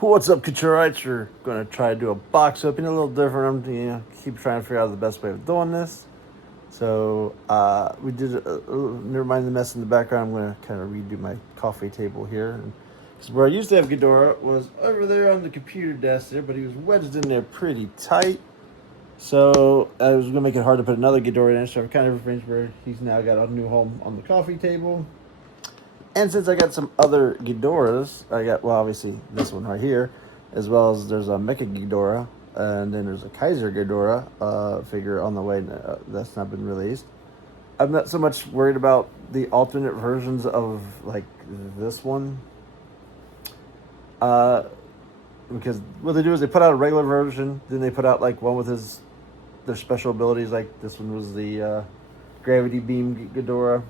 What's up, Coutureites? We're going to try to do a box opening a little different. I'm keep trying to figure out the best way of doing this. So we did, never mind the mess in the background, I'm going to kind of redo my coffee table here. Because where I used to have Ghidorah was over there on the computer desk there, but he was wedged in there pretty tight. So I was going to make it hard to put another Ghidorah in there, so I've kind of arranged where he's now got a new home on the coffee table. And since I got some other Ghidorahs, I got, well, obviously this one right here, as well as there's a Mecha Ghidorah, and then there's a Kaiser Ghidorah figure on the way that's not been released. I'm not so much worried about the alternate versions of, like, this one. Because what they do is they put out a regular version, then they put out, like, one with their special abilities, like this one was the Gravity Beam Ghidorah.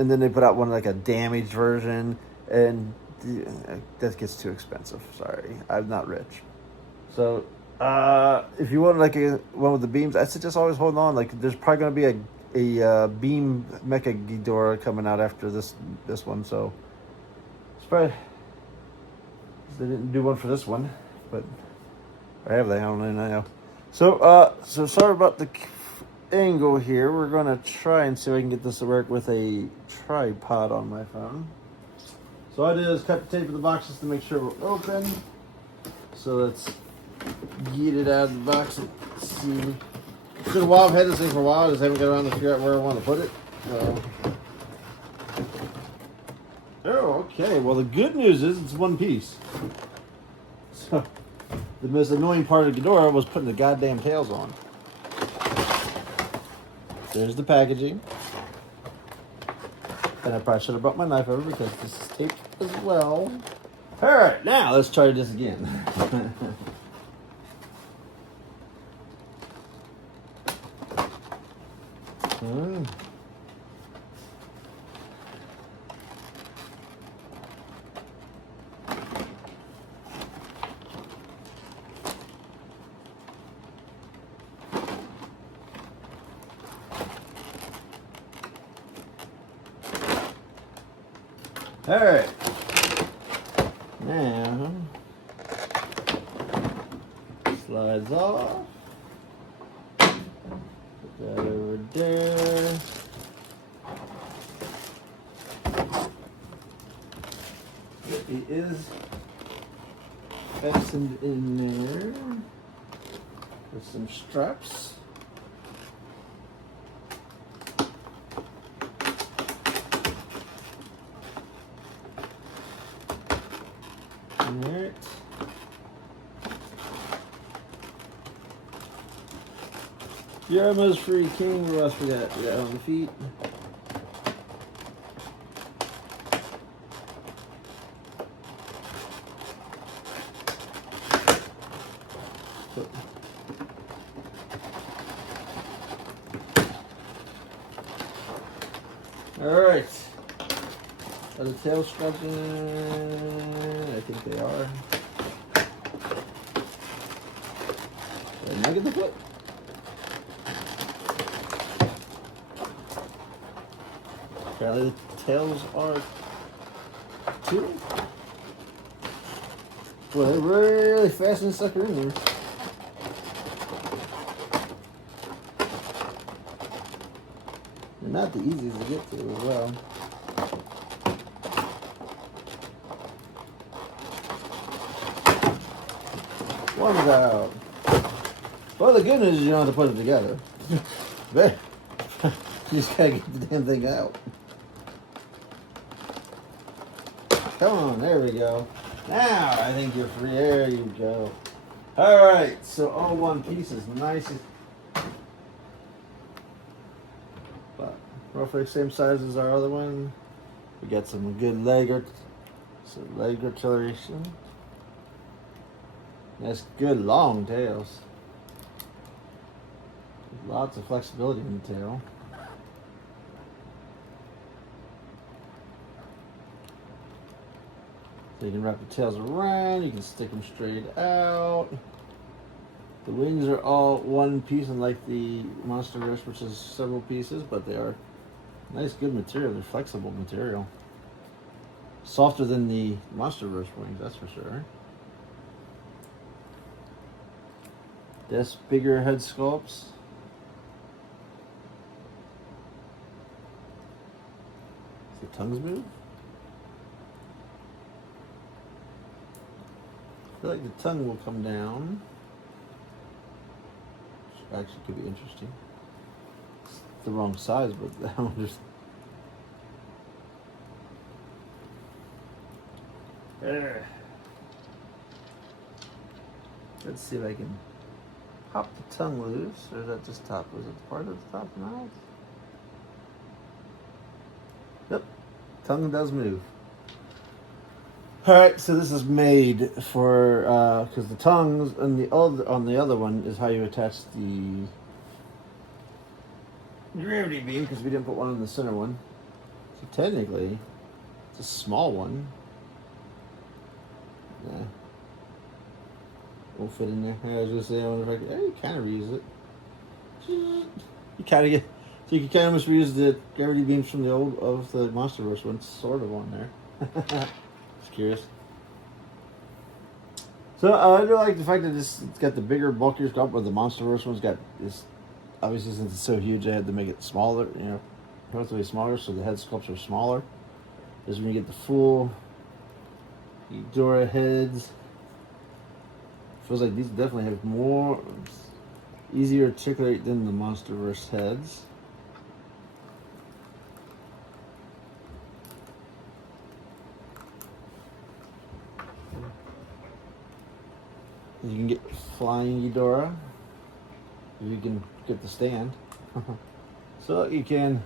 And then they put out one like a damaged version, and that gets too expensive. Sorry, I'm not rich. So if you want like one with the beams, I suggest always hold on. Like there's probably going to be a beam Mecha Ghidorah coming out after this one. So it's probably they didn't do one for this one, but or have they? I don't really know. So sorry about the angle here. We're gonna try and see if I can get this to work with a tripod on my phone. So all I did is cut the tape of the boxes to make sure we're open. So let's get it out of the box and see. It's been a while. I've had this thing for a while. I just haven't got around to figure out where I want to put it. Oh, okay. Well, the good news is it's one piece. So the most annoying part of Ghidorah was putting the goddamn tails on. There's the packaging. And I probably should have brought my knife over because this is taped as well. Alright, now let's try this again. All right, now slides off, put that over there. It is fastened in there with some straps. Alright. You're almost free, King. What else we got? We got on the feet. Alright. Are the tail strapped in? I think they are. Did I get the foot? Apparently the tails are too. Well, they really fasten the sucker in there. They're not the easiest to get to as well. One's out. Well, the good news is you don't have to put it together. You just gotta get the damn thing out. Come on, there we go. Now I think you're free. There you go. Alright, so all one piece is nice. But roughly the same size as our other one. We got some good leg articulation. Nice, good long tails. Lots of flexibility in the tail. So you can wrap the tails around, you can stick them straight out. The wings are all one piece, unlike the Monsterverse, which is several pieces, but they are nice, good material. They're flexible material. Softer than the Monsterverse wings, that's for sure. This bigger head sculpts. Does the tongues move? I feel like the tongue will come down. Which actually could be interesting. It's the wrong size, but that one just. Let's see if I can pop the tongue loose, or is that just top? Was it part of the top mouth? Yep, tongue does move. All right, so this is made for because the tongues on the other one is how you attach the gravity beam, because we didn't put one in the center one. So technically, it's a small one. Yeah. Won't fit in there. I was gonna say, I wonder if I could. You kind of reuse it. You kind of get. So you can kind of almost reuse the gravity beams from the Monsterverse one, sort of on there. Just curious. So I do like the fact that it's got the bigger, bulkier sculpt, but the Monsterverse one's got this. Obviously, since it's so huge, I had to make it smaller. You know, relatively smaller, so the head sculpts are smaller. This is when you get the full Ghidorah heads. Feels like these definitely have more, easier to articulate than the Monsterverse heads. You can get flying Ghidorah. You can get the stand. So you can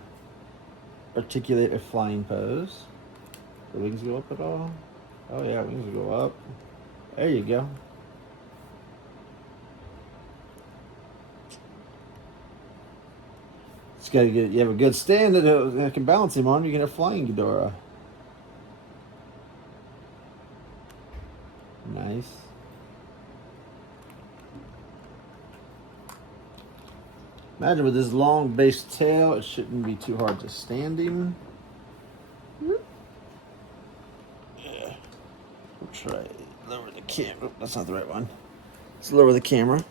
articulate a flying pose. The wings go up at all? Oh yeah, wings will go up. There you go. It's got to get. You have a good stand that can balance him on. You can have flying Ghidorah. Nice. Imagine with this long base tail, it shouldn't be too hard to stand him. Yeah. We'll try lower the camera. That's not the right one. Let's lower the camera.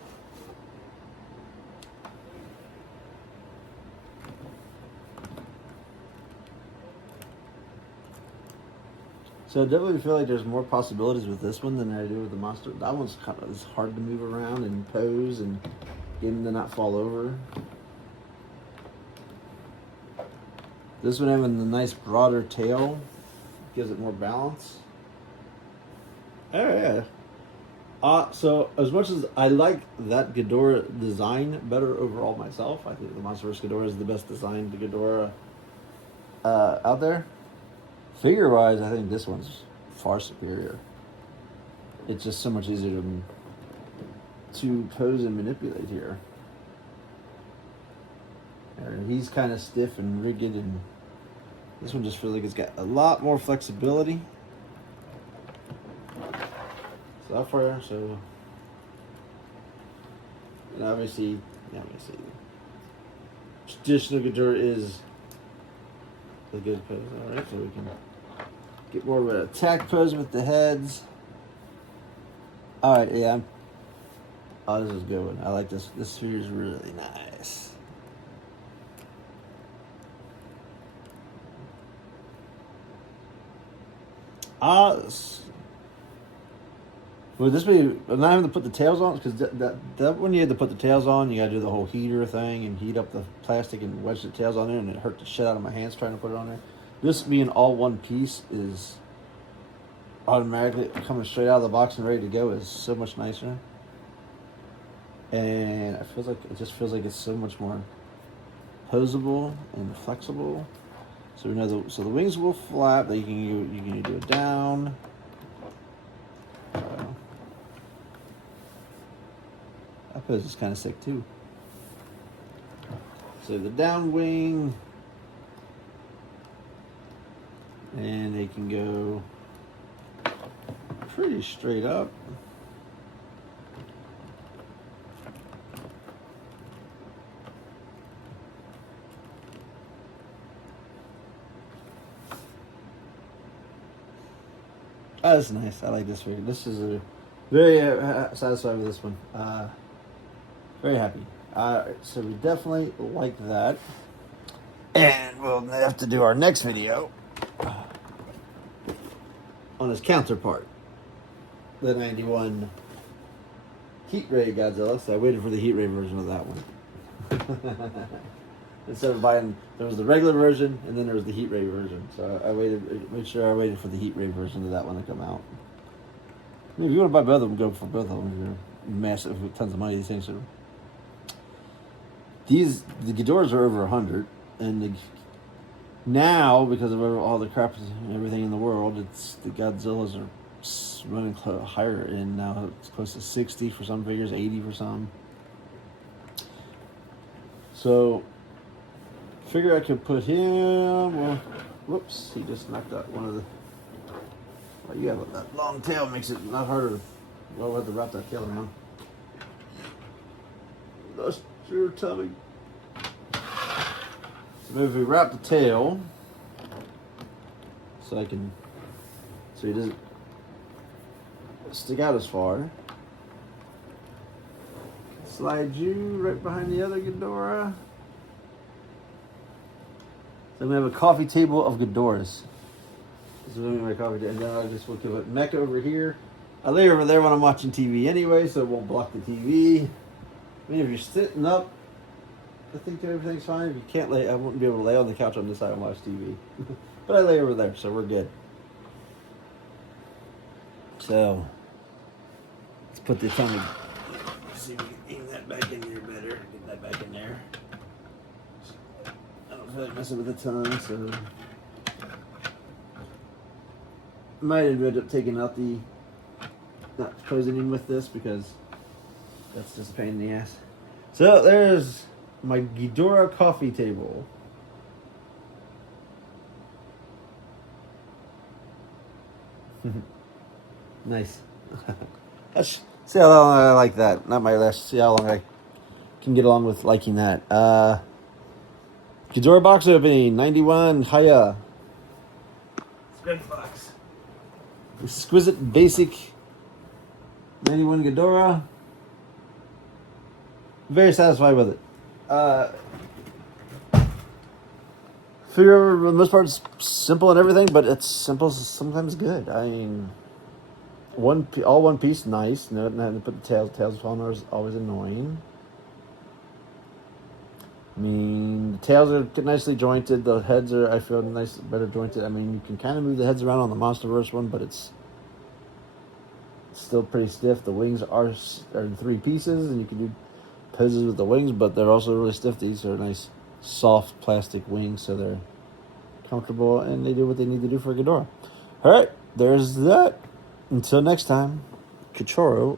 So I definitely feel like there's more possibilities with this one than I do with the Monster. That one's kind of, it's hard to move around and pose and get him to not fall over. This one having the nice broader tail gives it more balance. Oh yeah. So as much as I like that Ghidorah design better overall myself, I think the Monsterverse Ghidorah is the best designed Ghidorah out there. Figure-wise, I think this one's far superior. It's just so much easier to pose and manipulate here. And he's kind of stiff and rigid, and this one just feels like it's got a lot more flexibility. So that far, so and obviously, traditional Ghidorah is a good pose. All right, so we can get more of an attack pose with the heads. All right, yeah. Oh, this is a good one. I like this. This sphere is really nice. Would this be not having to put the tails on? Because that when you had to put the tails on, you got to do the whole heater thing and heat up the plastic and wedge the tails on there, and it hurt the shit out of my hands trying to put it on there. This being all one piece is automatically coming straight out of the box and ready to go is so much nicer. And it just feels like it's so much more composable and flexible. So we know the wings will flap. That you can do it down. That pose is kind of sick too. So the down wing, and they can go pretty straight up. Oh, that's nice. I like this figure. This is a very satisfied with this one. Very happy. So we definitely like that. And we'll have to do our next video on his counterpart, the 91 Heat Ray Godzilla. So I waited for the Heat Ray version of that one. Instead of buying, there was the regular version and then there was the Heat Ray version. So I made sure I waited for the Heat Ray version of that one to come out. I mean, if you want to buy both of them, go for both of them. They're massive, tons of money. These things are. The Ghidorahs are over 100, and now because of all the crap and everything in the world, the Godzillas are running higher, and now it's close to 60 for some figures, 80 for some. So, figure I could put him. Well, whoops, he just knocked out one of the. Well, you have that long tail makes it not harder. Well, we'll have to wrap that tail around. That's your tummy. So maybe if we wrap the tail, so he doesn't stick out as far. Slide you right behind the other Ghidorah. Then we have a coffee table of Ghidorahs. This is my coffee table, and then I just will give it Mecha over here. I lay over there when I'm watching TV anyway, so it won't block the TV. I mean, if you're sitting up, I think everything's fine. If you can't lay, I wouldn't be able to lay on the couch on this side and watch TV. But I lay over there, so we're good. So, let's put the tummy. See if we can aim that back in here better. Get that back in there. I don't feel like messing with the tongue, so. I might end up taking out not posing him with this because that's just a pain in the ass. So there's my Ghidorah coffee table. Nice. Let's see how long I like that. Not my last. See how long I can get along with liking that. Ghidorah box opening 91 Hiya. It's a great box. Exquisite basic 91 Ghidorah. Very satisfied with it. Figure for the most part it's simple and everything, but it's simple is sometimes good. I mean, all one piece, nice. No, not having to put the tails falling is always annoying. I mean, the tails are nicely jointed. The heads are, I feel, nice, better jointed. I mean, you can kind of move the heads around on the Monsterverse one, but it's still pretty stiff. The wings are in 3 pieces, and you can do poses with the wings, but they're also really stiff. These are nice, soft plastic wings, so they're comfortable, and they do what they need to do for Ghidorah. All right, there's that. Until next time, Kichoro